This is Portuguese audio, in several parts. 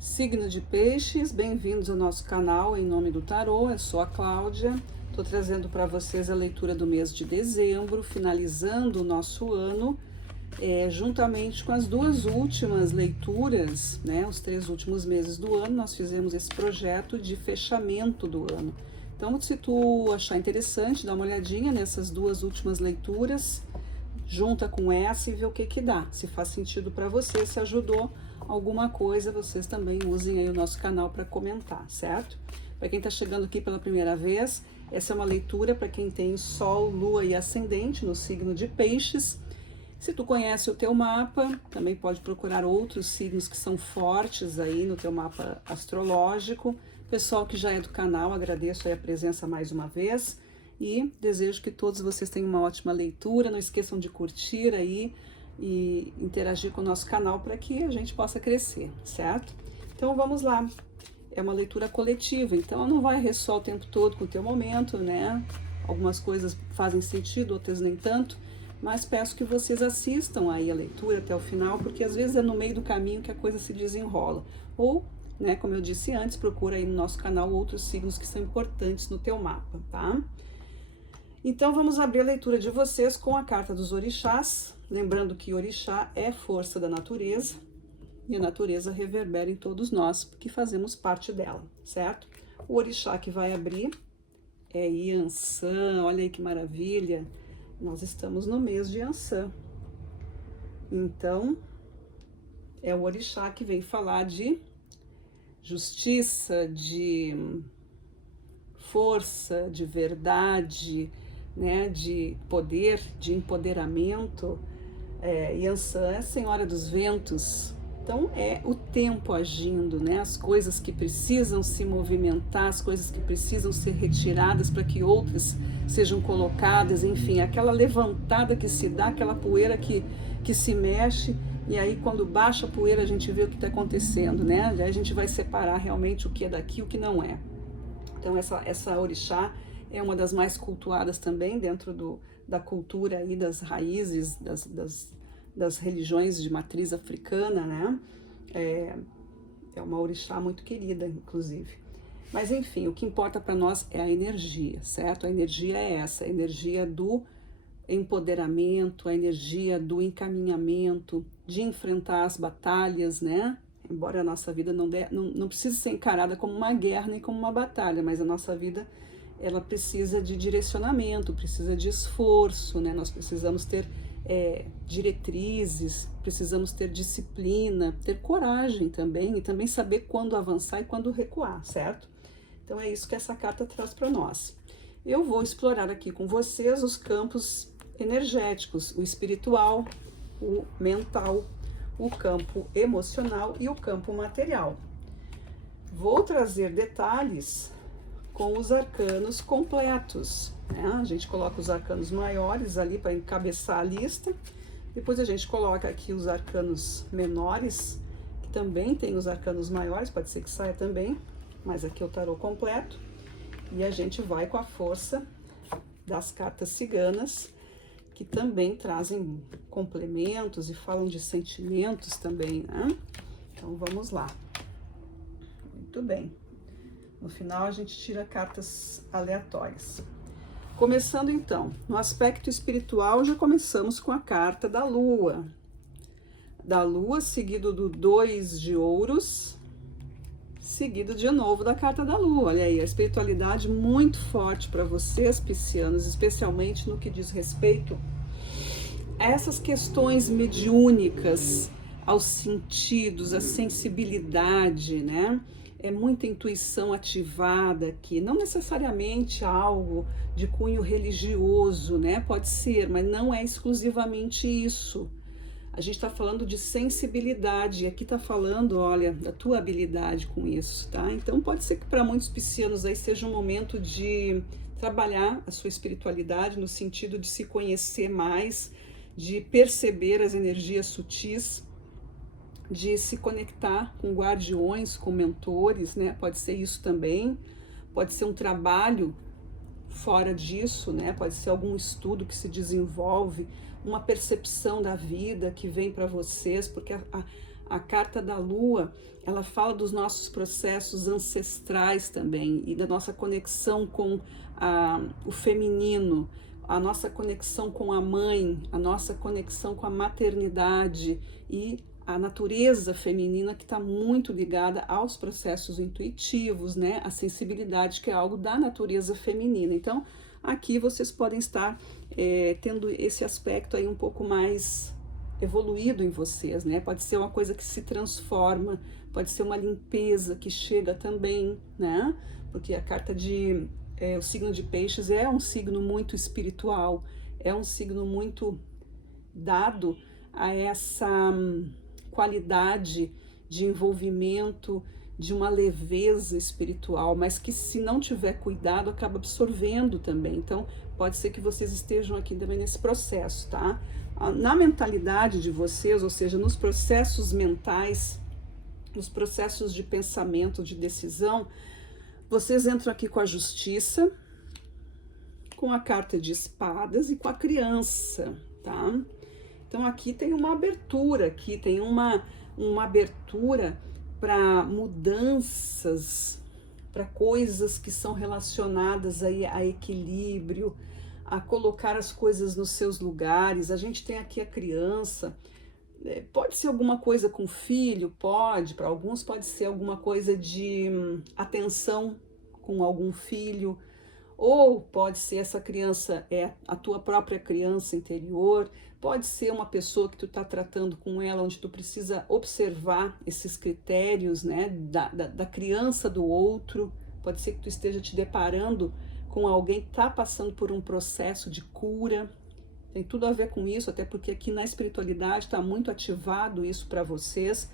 Signo de Peixes, bem-vindos ao nosso canal Em Nome do Tarô. Eu sou a Cláudia, estou trazendo para vocês a leitura do mês de dezembro, finalizando o nosso ano, juntamente com as duas últimas leituras, né? Os 3 últimos meses do ano, nós fizemos esse projeto de fechamento do ano. Então, se tu achar interessante, dá uma olhadinha nessas 2 últimas leituras, junta com essa e vê o que que dá. Se faz sentido para você, se ajudou alguma coisa, vocês também usem aí o nosso canal para comentar, certo? Para quem está chegando aqui pela primeira vez, essa é uma leitura para quem tem Sol, Lua e Ascendente no signo de Peixes. Se tu conhece o teu mapa, também pode procurar outros signos que são fortes aí no teu mapa astrológico. Pessoal que já é do canal, agradeço aí a presença mais uma vez e desejo que todos vocês tenham uma ótima leitura. Não esqueçam de curtir aí e interagir com o nosso canal para que a gente possa crescer, certo? Então vamos lá. É uma leitura coletiva, então não vai ressoar o tempo todo com o teu momento, né? Algumas coisas fazem sentido, outras nem tanto, mas peço que vocês assistam aí a leitura até o final, porque às vezes é no meio do caminho que a coisa se desenrola. Ou, né, como eu disse antes, procura aí no nosso canal outros signos que são importantes no teu mapa, tá? Então vamos abrir a leitura de vocês com a carta dos orixás, lembrando que orixá é força da natureza e a natureza reverbera em todos nós, porque fazemos parte dela, certo? O orixá que vai abrir é Iansã, olha aí que maravilha, nós estamos no mês de Iansã. Então, é o orixá que vem falar de justiça, de força, de verdade, né, de poder, de empoderamento. Iansã é a Senhora dos Ventos, então é o tempo agindo, né, as coisas que precisam se movimentar, as coisas que precisam ser retiradas para que outras sejam colocadas, enfim, aquela levantada que se dá, aquela poeira que se mexe, e aí quando baixa a poeira a gente vê o que está acontecendo, né, aí a gente vai separar realmente o que é daqui e o que não é. Então essa orixá é uma das mais cultuadas também dentro da cultura aí, das raízes das religiões de matriz africana, né? É uma orixá muito querida, inclusive. Mas enfim, o que importa para nós é a energia, certo? A energia é essa, a energia do empoderamento, a energia do encaminhamento, de enfrentar as batalhas, né? Embora a nossa vida não precise ser encarada como uma guerra nem como uma batalha, mas a nossa vida, ela precisa de direcionamento, precisa de esforço, né? Nós precisamos ter diretrizes, precisamos ter disciplina, ter coragem também, e também saber quando avançar e quando recuar, certo? Então é isso que essa carta traz para nós. Eu vou explorar aqui com vocês os campos energéticos, o espiritual, o mental, o campo emocional e o campo material. Vou trazer detalhes com os arcanos completos, né? A gente coloca os arcanos maiores ali para encabeçar a lista, depois a gente coloca aqui os arcanos menores, que também tem os arcanos maiores, pode ser que saia também, mas aqui é o tarô completo, e a gente vai com a força das cartas ciganas, que também trazem complementos e falam de sentimentos também, né? Então vamos lá. Muito bem. No final a gente tira cartas aleatórias. Começando então, no aspecto espiritual já começamos com a carta da Lua. Da Lua, seguido do 2 de ouros, seguido de novo da carta da Lua. Olha aí, a espiritualidade muito forte para vocês, piscianos, especialmente no que diz respeito a essas questões mediúnicas, aos sentidos, à sensibilidade, né? É muita intuição ativada aqui, não necessariamente algo de cunho religioso, né? Pode ser, mas não é exclusivamente isso. A gente está falando de sensibilidade, e aqui está falando, olha, da tua habilidade com isso, tá? Então pode ser que para muitos piscianos aí seja um momento de trabalhar a sua espiritualidade no sentido de se conhecer mais, de perceber as energias sutis, de se conectar com guardiões, com mentores, né? Pode ser isso também, pode ser um trabalho fora disso, né? Pode ser algum estudo que se desenvolve, uma percepção da vida que vem para vocês, porque A carta da Lua, ela fala dos nossos processos ancestrais também e da nossa conexão com o feminino, a nossa conexão com a mãe, a nossa conexão com a maternidade e a natureza feminina, que está muito ligada aos processos intuitivos, né? A sensibilidade, que é algo da natureza feminina. Então, aqui vocês podem estar tendo esse aspecto aí um pouco mais evoluído em vocês, né? Pode ser uma coisa que se transforma, pode ser uma limpeza que chega também, né? Porque a carta o signo de Peixes é um signo muito espiritual, é um signo muito dado a essa qualidade de envolvimento, de uma leveza espiritual, mas que, se não tiver cuidado, acaba absorvendo também. Então, pode ser que vocês estejam aqui também nesse processo, tá? Na mentalidade de vocês, ou seja, nos processos mentais, nos processos de pensamento, de decisão, vocês entram aqui com a justiça, com a carta de espadas e com a criança, tá? Então, aqui tem uma abertura, aqui tem uma abertura para mudanças, para coisas que são relacionadas aí a equilíbrio, a colocar as coisas nos seus lugares. A gente tem aqui a criança, pode ser alguma coisa com filho, pode, para alguns pode ser alguma coisa de atenção com algum filho, ou pode ser essa criança a tua própria criança interior, pode ser uma pessoa que tu está tratando com ela, onde tu precisa observar esses critérios, né, da criança do outro. Pode ser que tu esteja te deparando com alguém que está passando por um processo de cura. Tem tudo a ver com isso, até porque aqui na espiritualidade está muito ativado isso para vocês.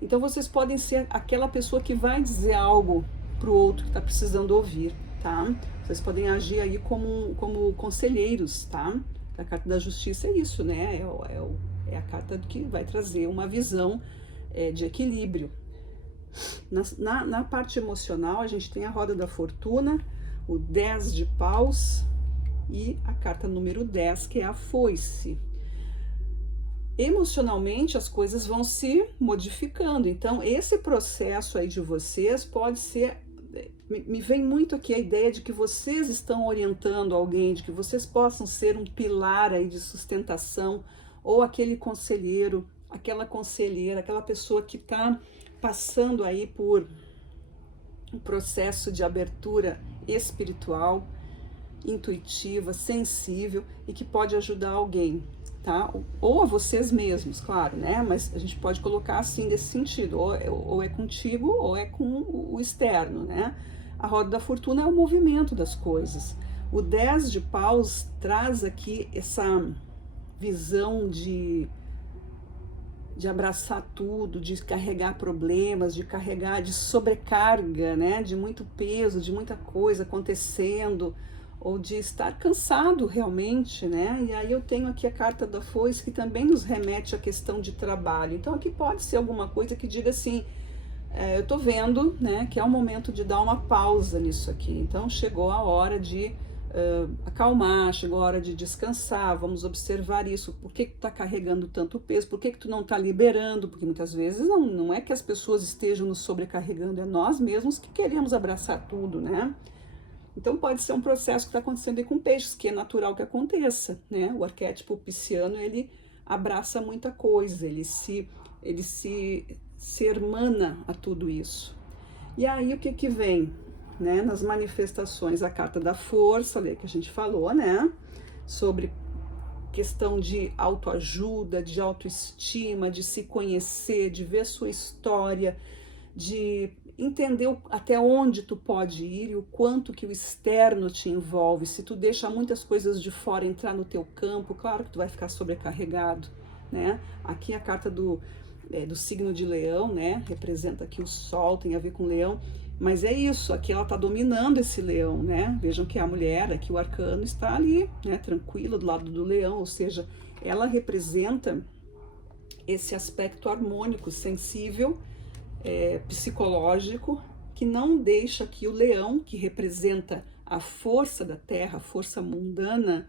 Então vocês podem ser aquela pessoa que vai dizer algo para o outro que está precisando ouvir, tá? Vocês podem agir aí como conselheiros, tá? A carta da justiça é isso, né? É a carta que vai trazer uma visão de equilíbrio. Na parte emocional, a gente tem a roda da fortuna, o 10 de paus e a carta número 10, que é a foice. Emocionalmente, as coisas vão se modificando. Então, esse processo aí de vocês pode ser... Me vem muito aqui a ideia de que vocês estão orientando alguém, de que vocês possam ser um pilar aí de sustentação, ou aquele conselheiro, aquela conselheira, aquela pessoa que está passando aí por um processo de abertura espiritual, intuitiva, sensível, e que pode ajudar alguém, tá? Ou a vocês mesmos, claro, né? Mas a gente pode colocar assim, nesse sentido, ou é contigo, ou é com o externo, né? A roda da fortuna é o movimento das coisas. O 10 de paus traz aqui essa visão de abraçar tudo, de carregar problemas, de sobrecarga, né? De muito peso, de muita coisa acontecendo, ou de estar cansado realmente, né? E aí eu tenho aqui a carta da foice, que também nos remete à questão de trabalho. Então aqui pode ser alguma coisa que diga assim, eu tô vendo, né, que é o momento de dar uma pausa nisso aqui. Então chegou a hora de acalmar, chegou a hora de descansar, vamos observar isso. Por que tu tá carregando tanto peso? Por que tu não tá liberando? Porque muitas vezes não é que as pessoas estejam nos sobrecarregando, é nós mesmos que queremos abraçar tudo, né? Então pode ser um processo que está acontecendo aí com peixes, que é natural que aconteça, né? O arquétipo pisciano, ele abraça muita coisa, ele se hermana a tudo isso. E aí o que vem, né? Nas manifestações, a carta da força, ali que a gente falou, né? Sobre questão de autoajuda, de autoestima, de se conhecer, de ver sua história, de entender até onde tu pode ir e o quanto que o externo te envolve. Se tu deixa muitas coisas de fora entrar no teu campo, claro que tu vai ficar sobrecarregado, né? Aqui a carta do signo de leão, né? Representa aqui o sol, tem a ver com leão, mas é isso, aqui ela tá dominando esse leão, né? Vejam que a mulher, aqui o arcano está ali, né? Tranquila do lado do leão, ou seja, ela representa esse aspecto harmônico, sensível, psicológico, que não deixa que o leão, que representa a força da terra, a força mundana,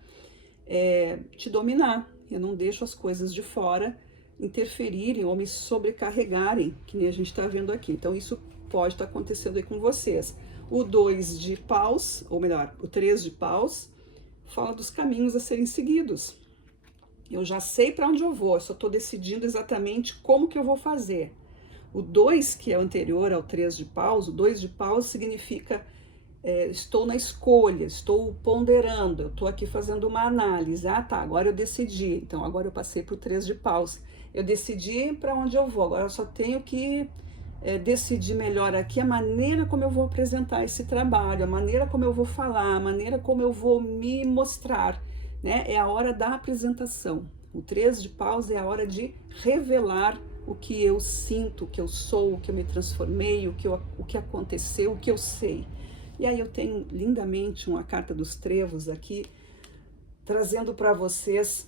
te dominar. Eu não deixo as coisas de fora interferirem ou me sobrecarregarem, que nem a gente está vendo aqui. Então, isso pode estar acontecendo aí com vocês. O 2 de paus, ou melhor, o 3 de paus, fala dos caminhos a serem seguidos. Eu já sei para onde eu vou, só estou decidindo exatamente como que eu vou fazer. O 2, que é o anterior ao 3 de paus, o 2 de paus significa estou na escolha, estou ponderando, eu estou aqui fazendo uma análise. Ah, tá, agora eu decidi. Então, agora eu passei para o 3 de paus. Eu decidi para onde eu vou, agora eu só tenho que decidir melhor aqui a maneira como eu vou apresentar esse trabalho, a maneira como eu vou falar, a maneira como eu vou me mostrar, né? É a hora da apresentação. O 3 de paus é a hora de revelar o que eu sinto, o que eu sou, o que eu me transformei, o que aconteceu, o que eu sei. E aí eu tenho lindamente uma carta dos trevos aqui, trazendo para vocês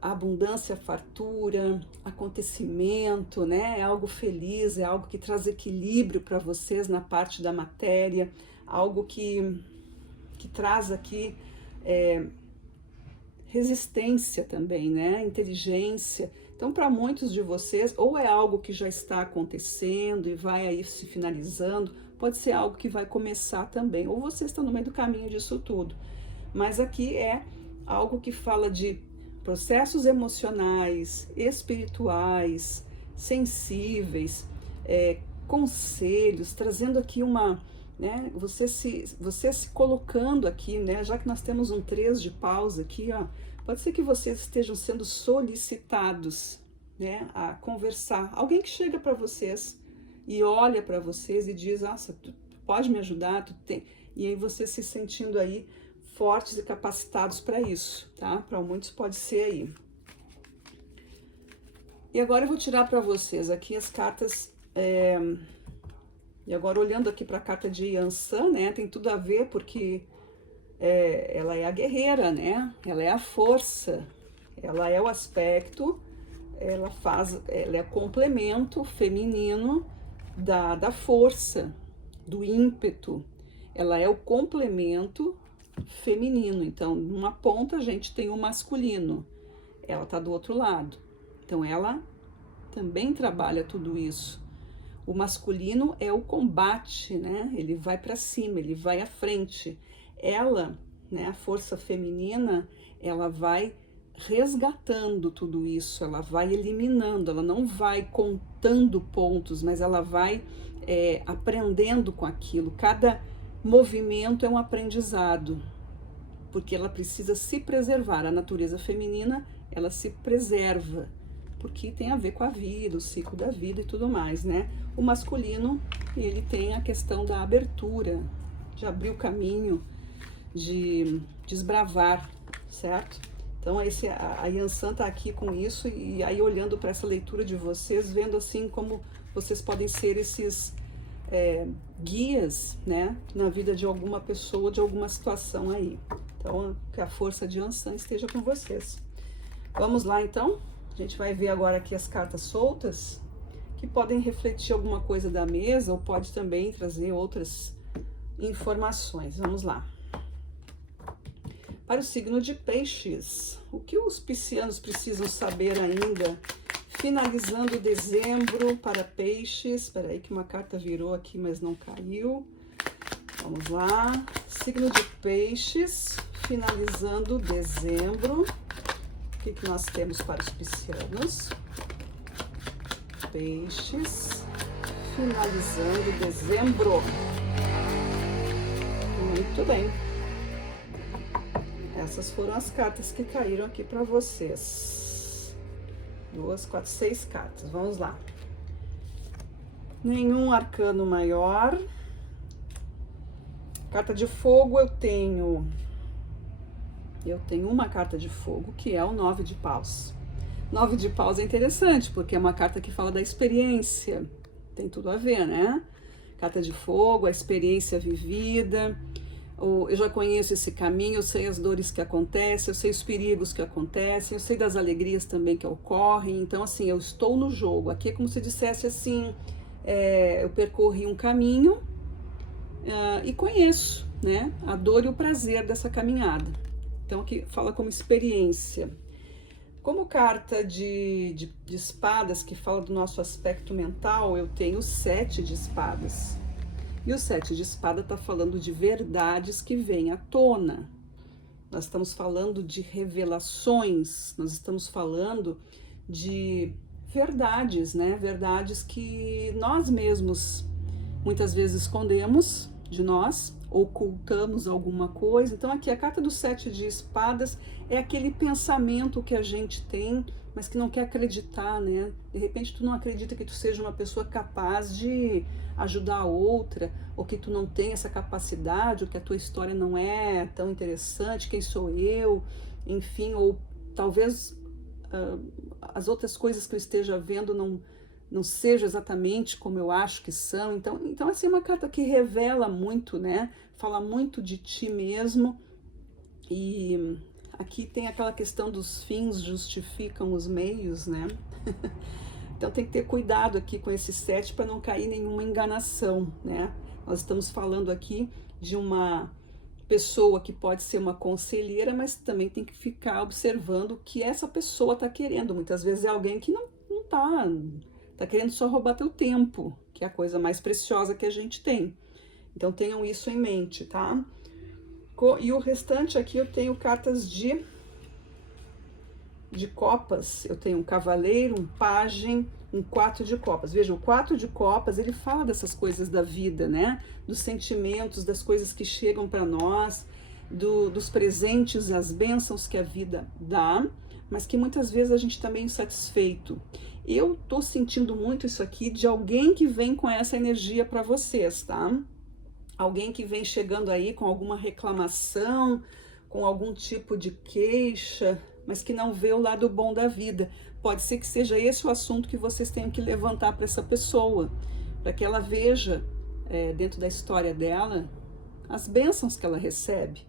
abundância, fartura, acontecimento, né? É algo feliz, é algo que traz equilíbrio para vocês na parte da matéria, algo que traz aqui resistência também, né? Inteligência. Então, para muitos de vocês, ou é algo que já está acontecendo e vai aí se finalizando, pode ser algo que vai começar também, ou vocês estão no meio do caminho disso tudo. Mas aqui é algo que fala de processos emocionais, espirituais, sensíveis, conselhos, trazendo aqui né, você se colocando aqui, né, já que nós temos um 3 de paus aqui, ó, pode ser que vocês estejam sendo solicitados, né, a conversar. Alguém que chega para vocês e olha para vocês e diz, nossa, tu pode me ajudar, tu tem... E aí vocês se sentindo aí fortes e capacitados para isso, tá? Para muitos pode ser aí. E agora eu vou tirar para vocês aqui as cartas... E agora olhando aqui para a carta de Yansan, né? Tem tudo a ver porque ela é a guerreira, né? Ela é a força, ela é o aspecto, ela é complemento feminino da força, do ímpeto. Ela é o complemento feminino. Então, numa ponta a gente tem o masculino, ela tá do outro lado. Então, ela também trabalha tudo isso. O masculino é o combate, né? Ele vai para cima, ele vai à frente. Ela, né, a força feminina, ela vai resgatando tudo isso, ela vai eliminando, ela não vai contando pontos, mas ela vai aprendendo com aquilo. Cada movimento é um aprendizado, porque ela precisa se preservar. A natureza feminina, ela se preserva, porque tem a ver com a vida, o ciclo da vida e tudo mais, né? O masculino, ele tem a questão da abertura, de abrir o caminho, de desbravar, certo? Então, a Yansan tá aqui com isso, e aí olhando para essa leitura de vocês, vendo assim como vocês podem ser esses guias, né, na vida de alguma pessoa, de alguma situação aí. Então, que a força de Yansan esteja com vocês. Vamos lá, então? A gente vai ver agora aqui as cartas soltas, que podem refletir alguma coisa da mesa, ou pode também trazer outras informações. Vamos lá. Para o signo de Peixes, o que os piscianos precisam saber ainda? Finalizando dezembro para Peixes. Espera aí que uma carta virou aqui, mas não caiu. Vamos lá. Signo de Peixes, finalizando dezembro. O que nós temos para os piscianos? Peixes, finalizando dezembro. Muito bem. Essas foram as cartas que caíram aqui para vocês. 2, 4, 6 cartas. Vamos lá. Nenhum arcano maior. Carta de fogo eu tenho uma carta de fogo, que é o 9 de paus. 9 de paus é interessante, porque é uma carta que fala da experiência. Tem tudo a ver, né? Carta de fogo, a experiência vivida. Eu já conheço esse caminho, eu sei as dores que acontecem, eu sei os perigos que acontecem, eu sei das alegrias também que ocorrem. Então, assim, eu estou no jogo. Aqui é como se dissesse assim, eu percorri um caminho e conheço, né, a dor e o prazer dessa caminhada. Então, aqui fala como experiência. Como carta de espadas, que fala do nosso aspecto mental, eu tenho o 7 de espadas. E o 7 de espada está falando de verdades que vêm à tona. Nós estamos falando de revelações, nós estamos falando de verdades, né? Verdades que nós mesmos muitas vezes escondemos de nós, ocultamos alguma coisa. Então aqui a carta do 7 de espadas é aquele pensamento que a gente tem, mas que não quer acreditar, né? De repente tu não acredita que tu seja uma pessoa capaz de ajudar a outra, ou que tu não tem essa capacidade, ou que a tua história não é tão interessante, quem sou eu, enfim, ou talvez as outras coisas que eu esteja vendo não seja exatamente como eu acho que são. Então essa é uma carta que revela muito, né? Fala muito de ti mesmo. E aqui tem aquela questão dos fins justificam os meios, né? Então tem que ter cuidado aqui com esse 7 para não cair nenhuma enganação, né? Nós estamos falando aqui de uma pessoa que pode ser uma conselheira, mas também tem que ficar observando o que essa pessoa está querendo. Muitas vezes é alguém que não tá querendo só roubar teu tempo, que é a coisa mais preciosa que a gente tem. Então tenham isso em mente, tá? E o restante aqui eu tenho cartas de copas. Eu tenho um cavaleiro, um pajem, um 4 de copas. Veja, o 4 de copas, ele fala dessas coisas da vida, né? Dos sentimentos, das coisas que chegam para nós, dos presentes, as bênçãos que a vida dá, mas que muitas vezes a gente está meio insatisfeito. Eu tô sentindo muito isso aqui de alguém que vem com essa energia para vocês, tá? Alguém que vem chegando aí com alguma reclamação, com algum tipo de queixa, mas que não vê o lado bom da vida. Pode ser que seja esse o assunto que vocês tenham que levantar para essa pessoa, para que ela veja dentro da história dela as bênçãos que ela recebe,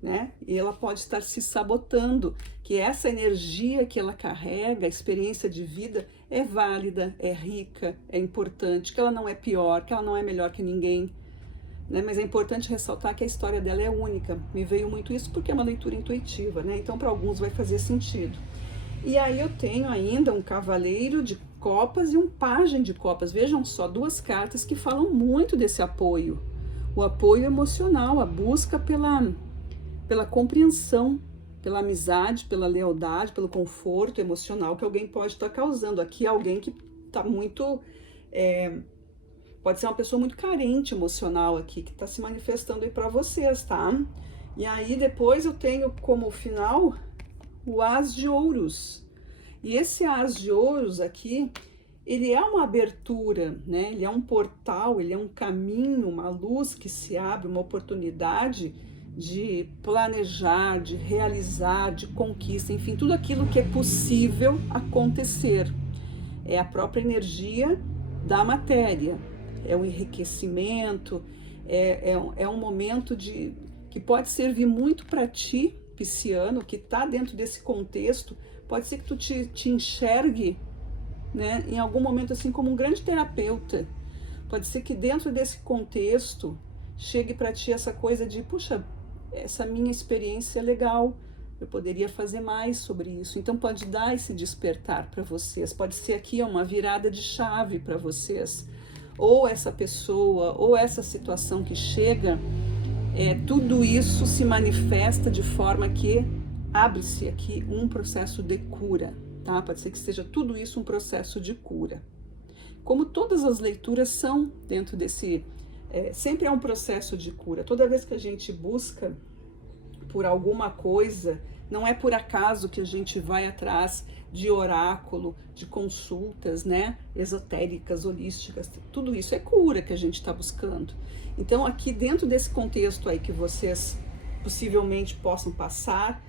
né? E ela pode estar se sabotando, que essa energia que ela carrega, a experiência de vida, é válida, é rica, é importante, que ela não é pior, que ela não é melhor que ninguém, né? Mas é importante ressaltar que a história dela é única. Me veio muito isso porque é uma leitura intuitiva, né? Então para alguns vai fazer sentido. E aí eu tenho ainda um cavaleiro de copas e um pajem de copas. Vejam só, duas cartas que falam muito desse apoio. O apoio emocional, a busca pela compreensão, pela amizade, pela lealdade, pelo conforto emocional que alguém pode estar causando. Aqui alguém que está muito... pode ser uma pessoa muito carente emocional aqui, que está se manifestando aí para vocês, tá? E aí depois eu tenho como final o As de Ouros. E esse As de Ouros aqui, ele é uma abertura, né? Ele é um portal, ele é um caminho, uma luz que se abre, uma oportunidade de planejar, de realizar, de conquista, enfim, tudo aquilo que é possível acontecer. É a própria energia da matéria, é o enriquecimento, é um momento que pode servir muito para ti, pisciano, que está dentro desse contexto. Pode ser que tu te enxergue, né, em algum momento assim como um grande terapeuta. Pode ser que dentro desse contexto chegue para ti essa coisa de, puxa, essa minha experiência é legal, eu poderia fazer mais sobre isso. Então pode dar esse despertar para vocês, pode ser aqui uma virada de chave para vocês, ou essa pessoa, ou essa situação que chega, tudo isso se manifesta de forma que abre-se aqui um processo de cura, tá? Pode ser que seja tudo isso um processo de cura. Como todas as leituras são dentro desse... sempre é um processo de cura. Toda vez que a gente busca por alguma coisa, não é por acaso que a gente vai atrás de oráculo, de consultas, né, esotéricas, holísticas. Tudo isso é cura que a gente está buscando. Então aqui dentro desse contexto aí que vocês possivelmente possam passar,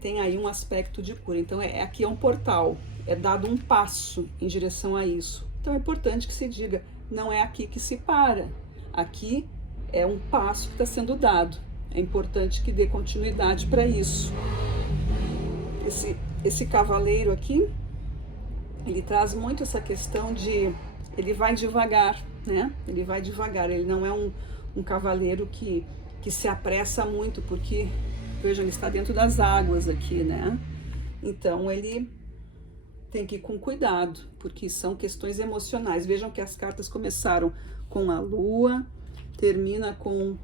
tem aí um aspecto de cura. Então aqui é um portal, é dado um passo em direção a isso. Então é importante que se diga, não é aqui que se para. Aqui é um passo que está sendo dado. É importante que dê continuidade para isso. Esse cavaleiro aqui, ele traz muito essa questão de... Ele vai devagar, né? Ele vai devagar. Ele não é um cavaleiro que se apressa muito, porque, veja, ele está dentro das águas aqui, né? Então, ele tem que ir com cuidado, porque são questões emocionais. Vejam que as cartas começaram com a lua, termina com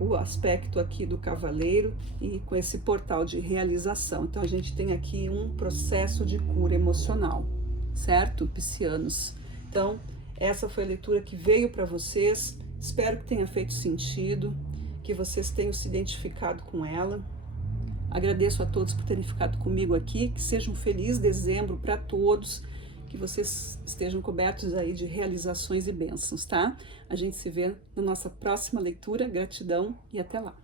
o aspecto aqui do cavaleiro e com esse portal de realização. Então, a gente tem aqui um processo de cura emocional, certo, piscianos? Então, essa foi a leitura que veio para vocês. Espero que tenha feito sentido, que vocês tenham se identificado com ela. Agradeço a todos por terem ficado comigo aqui, que seja um feliz dezembro para todos, que vocês estejam cobertos aí de realizações e bênçãos, tá? A gente se vê na nossa próxima leitura. Gratidão e até lá!